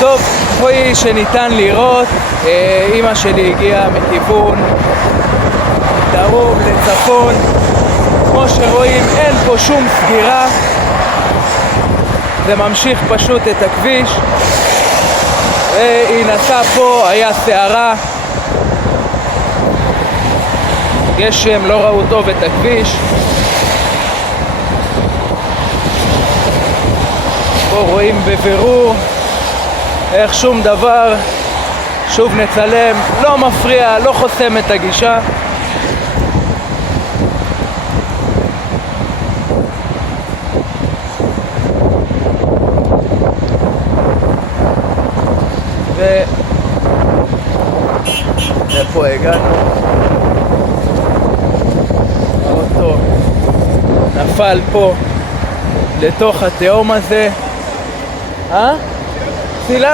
טוב, כפי שניתן לראות, אמא שלי הגיעה מכיוון דרום לצפון. כמו שרואים, אין פה שום סגירה, זה ממשיך פשוט את הכביש, והיא נסעה פה, היה סערה, גשם, לא ראו טוב את הכביש. פה רואים בבירור איך שום דבר, שוב נצלם, לא מפריע, לא חוסם את הגישה. ופה הגענו, האוטו נפל פה לתוך התהום הזה. צילמת?